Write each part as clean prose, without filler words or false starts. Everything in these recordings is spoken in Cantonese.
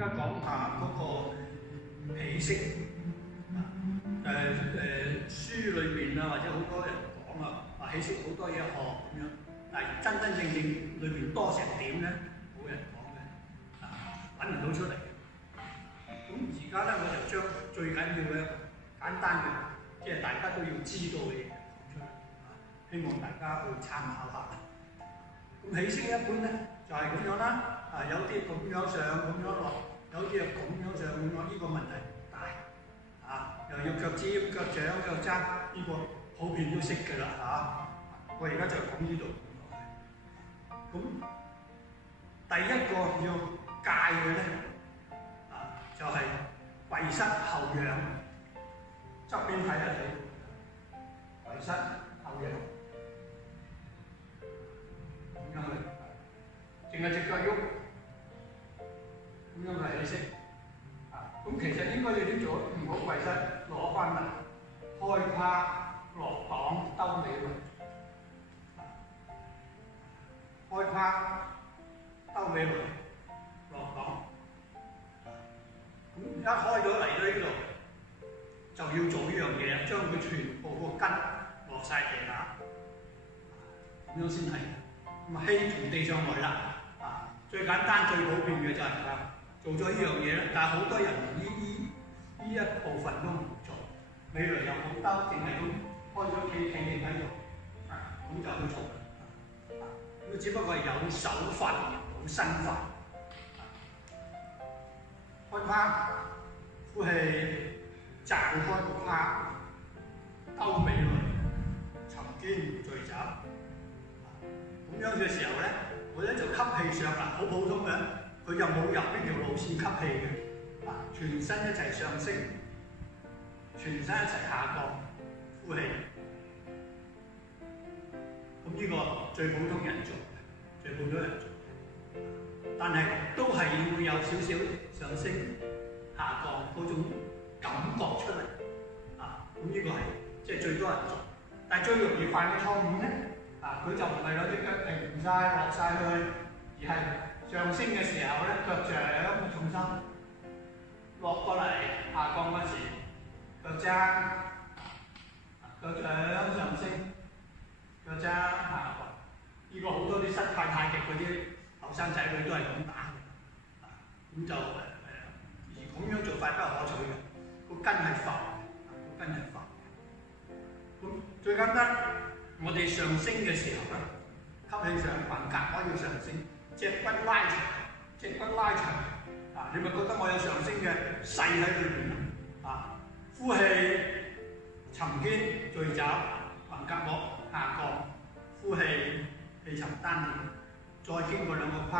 家講下嗰個起息。書裏邊啊，或者好多人講啊，話起息好多嘢學咁樣，但係真真正正裏邊多成點咧，冇人講嘅，揾唔到出嚟嘅。咁而家咧，我就將最緊要嘅簡單嘅，即係大家都要知道嘅嘢講出嚟，希望大家去參考下。咁起息一般咧就係咁樣啦，有啲咁樣上咁樣落，有啲係咁樣上咁樣，呢個問題大。又要腳尖、腳掌、腳踭，呢個普遍都識嘅啦嚇。我而家就講呢度。咁第一個要戒嘅咧，就係跪膝後仰。側邊睇下你，跪膝後仰，咁樣去，淨係隻腳喐，咁樣去起息。咁其實應該要點做？唔好跪膝，攞翻嚟，開胯落檔兜尾輪，開胯兜尾輪落檔。咁一開咗嚟到呢度，就要做呢樣嘢，將佢全部個筋落晒地下，咁樣先係。咁啊，氣從地上來啦。最簡單、最普遍嘅就係做咗呢樣嘢啦，但係好多人呢一部分都唔做，尾輪又冇兜，淨係咁開咗企喺度，咁就去做啦。咁只不過係有手法冇身法。開胯，呼氣，掙開個胯，兜尾輪，沉肩聚肘。咁樣嘅時候咧，我咧就吸氣上啦，好普通嘅。佢又冇入呢條路線吸氣嘅，全身一齊上升，全身一齊下降，呼氣。咁呢個最普通人做嘅，最普通人做嘅，但係都係要有少少上升、下降嗰種感覺出嚟。咁呢個係即係最多人做，但係最容易犯嘅錯誤咧，佢就唔係攞啲腳停晒落晒去，而係上升嘅時候咧，腳掌嘅重心落過嚟，下降嗰時，腳踭、腳掌上升，腳踭下降。呢個好多啲新派太極嗰啲後生仔女都係咁打嘅，咁就而咁樣做法不可取嘅，個筋係浮，個筋係浮。咁最簡單，我哋上升嘅時候咧，吸氣上橫膈可以上升。脊骨拉長，脊骨拉長，你咪覺得我有上升嘅勢喺裏邊呼氣，沉肩聚肘，橫膈膜下降，呼氣，氣沉丹田，再經過兩個胯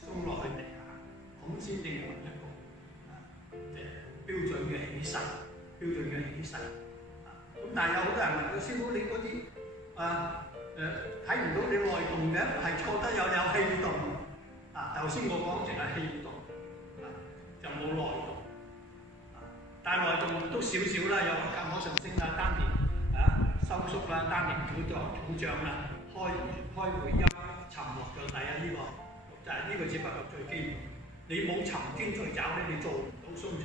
鬆落去地下，咁先至係一個標準嘅起勢，標準嘅起勢。咁但係有好多人問佢師傅，你嗰啲睇唔到你內動嘅，係錯得有氣動。頭先我講淨係氣動，就冇內動。但係內動都少少啦，有橫膈膜上升啦，單田收縮啦，單田鼓脹啦，開會陰，沉落腳底呢個就係呢個只不過最基本。你冇沉肩聚肘咧，你做唔到鬆沉。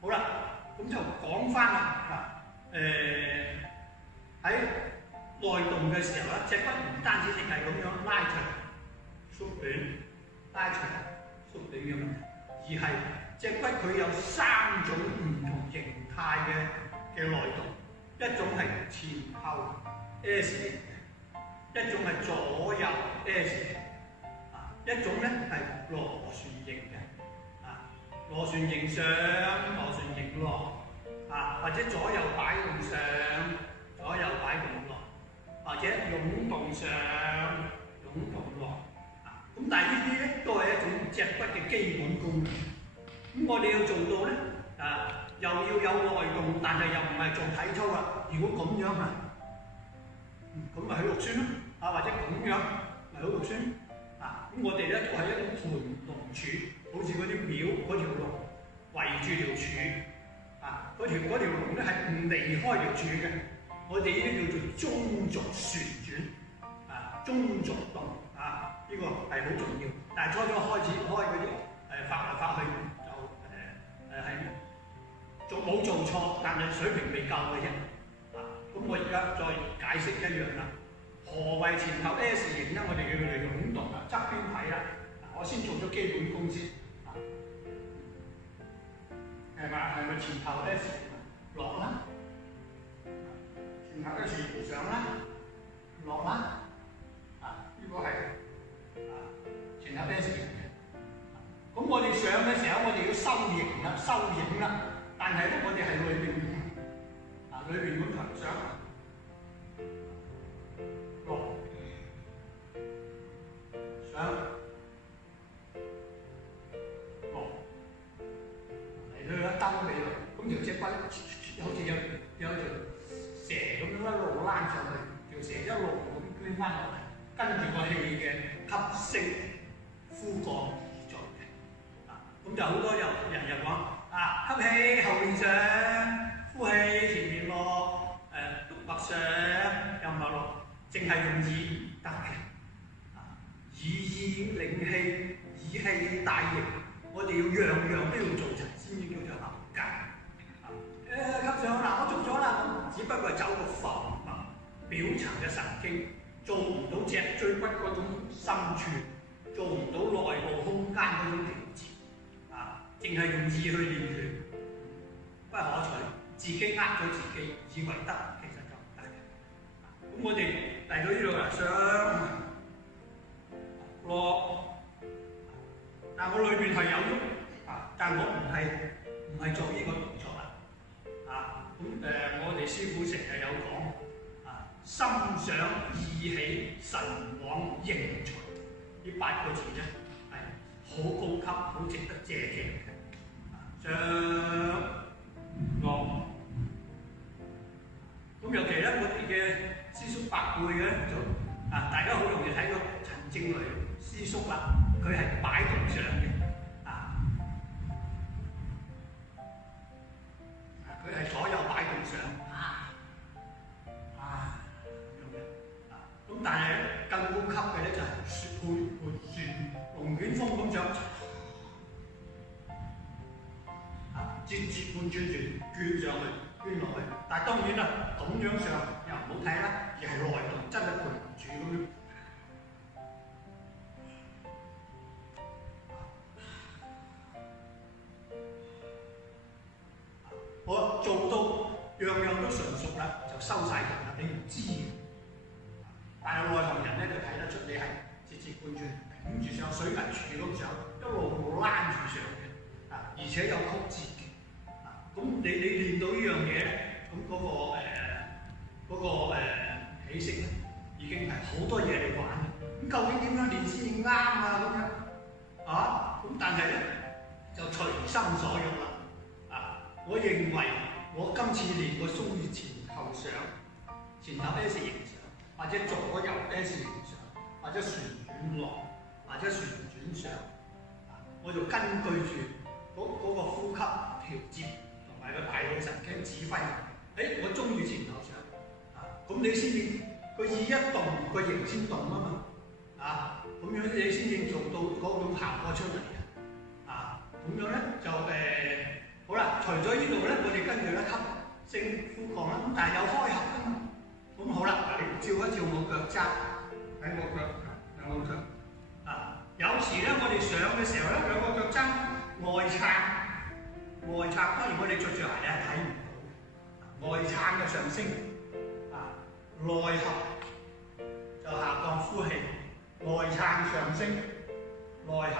好啦，咁就講翻啦喺內動嘅時候咧，脊骨唔單止淨係咁樣拉長、縮短、拉長、縮短嘅問題，而係脊骨佢有3種唔同形態嘅內動，一種係前後 S 型嘅，一種係左右 S 型，一種咧係螺旋形嘅，螺旋形上、螺旋形落，或者左右擺動上、左右擺動落。或者湧動上、湧動落，咁但係呢啲咧都係一種脊骨嘅基本功能。咁我哋要做到咧，又要有內動，但係又唔係做體操啦。如果咁樣咁咪去肉酸咯，或者咁樣咪好肉酸。咁我哋咧都係一種盤龍柱，好似嗰啲廟嗰條龍圍住條柱，嗰條龍咧係唔離開條柱嘅。我哋呢啲叫做中軸旋轉，中軸動，呢個係好重要。但係初開始開嗰啲發嚟發去就係仲冇做錯，但係水平未夠嘅啫。咁我而家再解釋一樣啦。何謂前頭 S 型咧？我哋叫佢哋湧動啊，側邊睇啦。我先做咗基本功先，係咪前頭 S 型落啦？前頭 S 型上啦，落啦。呢個係前頭 S 型嘅。咁我哋上嘅時候，我哋要收形啦，收影啦。但係咧，我哋係裏邊裏邊咁頭上落上落嚟到一兜尾度，咁條脊骨好似有條蛇咁樣一路拉上去，條蛇一路咁捐翻落嚟，跟住個氣嘅吸升呼降而做嘅。咁就好多人又講。吸氣後面上，呼氣前面落，或上又唔係落，淨係用耳得嘅。以意領氣，以氣帶形，我哋要樣樣都要做齊先至叫做合格。吸上嗱，我做咗啦，只不過係走個浮脈表層嘅神經，做唔到脊椎骨嗰種深處，做唔到內部空間嗰種調節。淨係用意去練拳，不可取。自己呃咗自己，以為得，其實就唔得嘅。咁我哋嚟到呢度啦，上落，但我裏邊係有喐，但我唔係做呢個動作啦。我哋師傅成日有講，心想意起，神往形隨，呢8個字咧係好高級，好值得借鏡嘅。上落，咁尤其咧，我哋嘅師叔伯輩嘅就大家好容易睇到陳正雷師叔啦，佢係擺動上嘅，佢係左右擺動上，咁但係更高級嘅咧就係龍捲風咁上。節節貫穿住捐上去，捐落去。但係當然啦，咁樣上又唔好睇啦，而係內動真係陪唔住咁樣。我做到樣樣都純熟啦，就收晒人啦，你唔知嘅。但係內行人咧就睇得出你係節節貫穿，頂住上水銀柱咁上，一路拉住上嘅，而且有曲折。咁你練到呢樣嘢咧，咁嗰個起色咧，已經係好多嘢嚟玩嘅。咁究竟點樣練先至啱啊？咁樣咁但係咧就隨心所欲啦。我認為我今次練個鬆穴前後上，前頭 S 型上，或者左右 S 型上，或者旋轉落，或者旋轉上，我就根據住嗰個呼吸調節。同埋個大腦神經指揮，我中意前頭上，咁你先至個意一動，個形先動啊嘛，咁樣你先至做到嗰種效果出嚟嘅，咁樣咧就好啦。除咗呢度咧，我哋跟住咧吸升呼降啦，咁但係有開合㗎嘛，咁好啦，你照一照我腳踭喺我腳兩個腳，有時咧我哋上嘅時候咧兩個腳踭外撐。外撐當然我哋着住鞋你係睇唔到嘅，外撐嘅上升，內合就下降呼氣，外撐上升，內合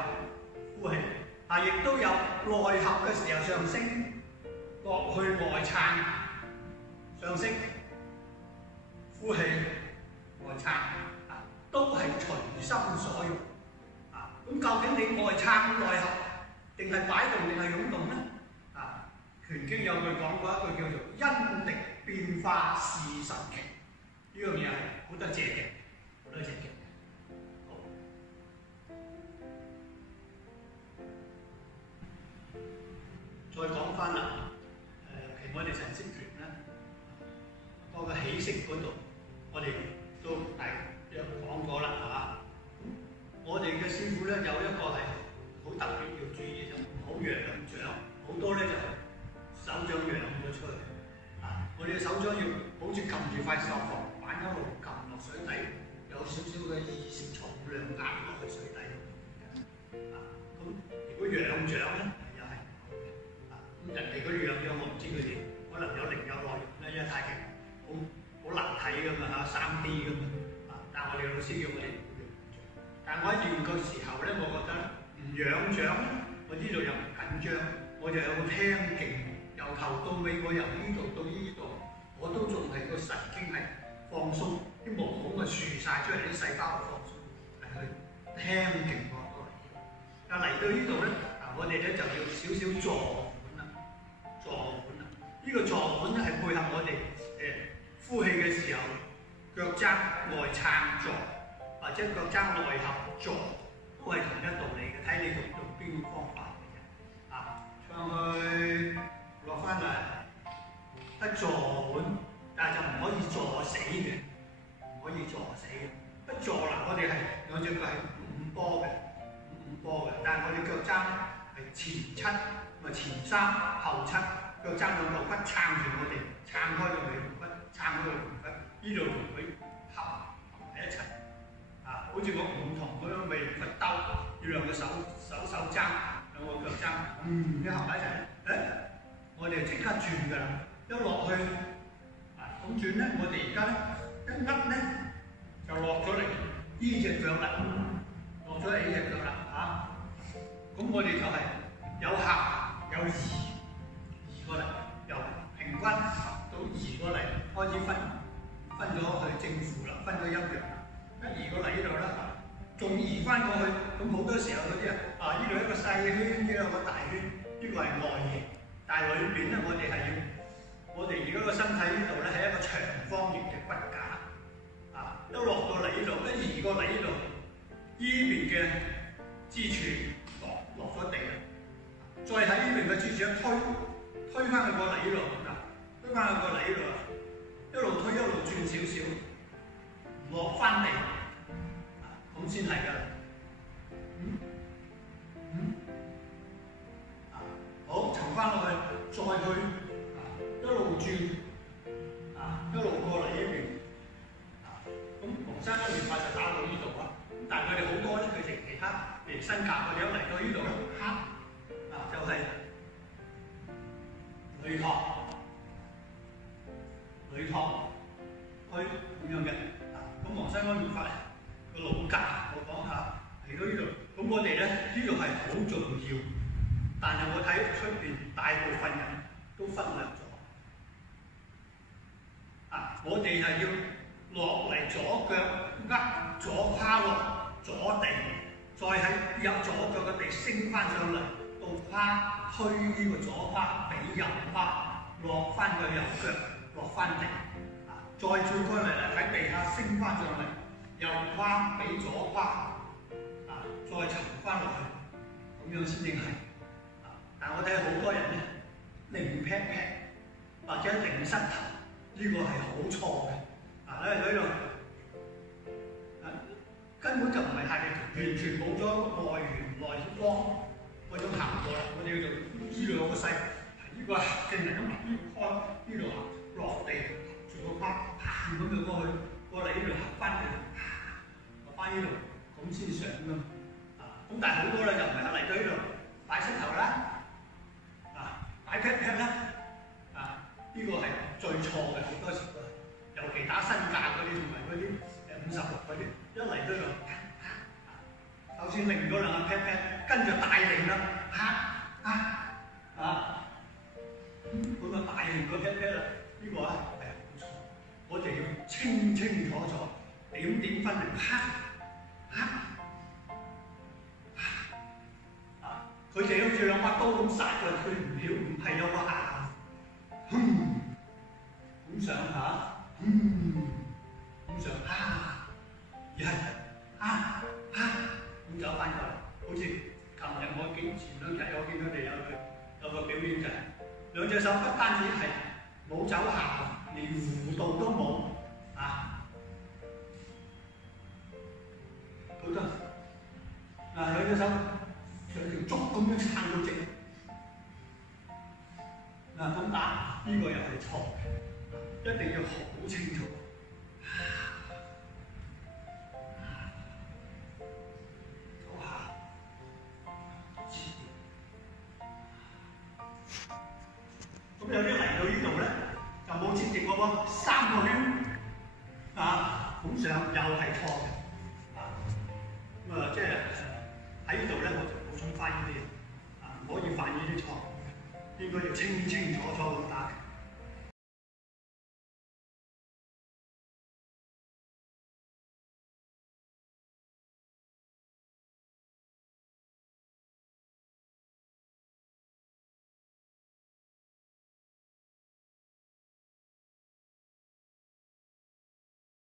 呼氣，亦都有內合嘅時候上升，落去外撐上升，呼氣外撐，都係隨心所欲。咁究竟你外撐內合定係擺動定係湧動咧？拳經有句講過一句叫做因力變化是神奇，呢樣嘢係好得借嘅，好得借嘅。好，再講翻啦，其實我哋神式拳咧，嗰個起式嗰度，我哋都大約講過啦，係嘛？我哋嘅師傅咧有一個係好特別要注意，就唔好仰掌，好多咧就手掌仰咗出去。我哋嘅手掌要好似撳住塊手浮板一路撳落水底，有少少嘅異性重量壓落去水底。咁如果仰掌咧又係唔好嘅。咁人哋嗰啲仰掌我唔知佢哋可能有另有內容咧，因為太極好難睇噶嘛嚇，3D 噶嘛。但係我哋老師叫我哋唔好仰掌。但係我喺練嘅時候咧，我覺得唔仰掌咧，我呢度又唔緊張，我就有個聽勁，由頭到尾我由呢度到呢度，我都仲係個神經係放鬆，啲毛孔咪豎晒出嚟，啲細胞放鬆，係去聽勁過多嚟。但嚟到呢度咧，我哋咧就要少少坐盤啦，坐盤啦。呢個坐盤咧係配合我哋呼氣嘅時候，腳踭外撐坐，或者腳踭內合坐，都係同一道理嘅，睇你用邊個方法嘅啫。上去落翻嚟，一坐盤，但係就唔可以坐死嘅，唔可以坐死嘅。一坐嗱，我哋係兩隻腳係五波嘅，但係我哋腳踭係前7，咪前3後7，腳踭兩嚿骨撐住我哋，撐開個尾龍骨，撐開個龍骨，呢度同佢合喺一齊。好似個梧桐咁樣尾龍骨兜，要兩個手踭，兩個腳踭，一合埋一齊，我哋即刻轉㗎啦，一落去，咁轉咧，我哋而家咧一噏咧就落咗嚟呢隻腳啦，落咗嚟呢隻腳啦，咁我哋就係有合有移過嚟，由平均到移過嚟，開始分咗去正負啦，分咗陰陽啦，一移過嚟呢度啦，仲移翻過去，咁好多時候嗰啲呢度一個細圈，呢度一個大圈，呢個係外形，但係裏邊咧我哋係要，我哋而家個身體呢度咧係一個長方形嘅骨架，一落到嚟呢度，一移過嚟呢度，呢邊嘅支柱落咗地啦，再喺呢邊嘅支柱一推翻佢過嚟呢度，推翻佢過嚟呢度，一路推一路轉少少，落翻地，咁先係㗎。好，沉翻落去，再去一路轉，一路過嚟呢邊，咁黃山嗰邊法就打到呢度啊。但係佢哋好多咧，佢哋其他譬如新甲佢哋嚟到呢度咧，就係鋁托去咁樣嘅。咁黃山嗰邊法個老架，我講下嚟到呢度，咁我哋咧呢度係好重要。但係我睇出邊大部分人都忽略咗，我哋係要落嚟左腳左胯落左地，再喺入左腳嘅地升翻上嚟，到胯推呢個左胯俾右胯落翻個右腳落翻地，再轉過嚟喺地下升翻上嚟，右胯俾左胯，再沉翻落去，咁樣先至係。但我睇好多人咧，擰 pat pat 或者擰膝頭，呢個係好錯嘅。喺呢度根本就唔係太極，完全冇咗外圓內剛嗰種效果啦。我哋要做呢度有個勢，呢個正嚟咁開，呢度落地做個胯，咁就過嚟呢度合翻佢，合翻呢度，咁先上㗎。咁但係好多咧就唔係嚟到呢度擺膝頭啦。擺 pat pat 啦，呢個係最錯嘅，好多時都係，尤其打身架嗰啲同埋嗰啲56嗰啲，一嚟到就首先擰咗兩下 pat pat，跟住大擰啦，咁啊大擰個 pat pat 啦，呢個係好錯，我哋要清清楚楚，點點分明，佢哋好似兩把刀咁殺佢，佢唔係有個牙，咁上下，咁上而係咁走翻過嚟，好似琴日前兩日我見佢哋有個表演就係兩隻手不單止係冇走下，連弧度都冇，好多捧上又係錯嘅。即係喺呢度咧，我就補充翻呢啲，唔可以犯呢啲錯，應該要清清楚楚咁打。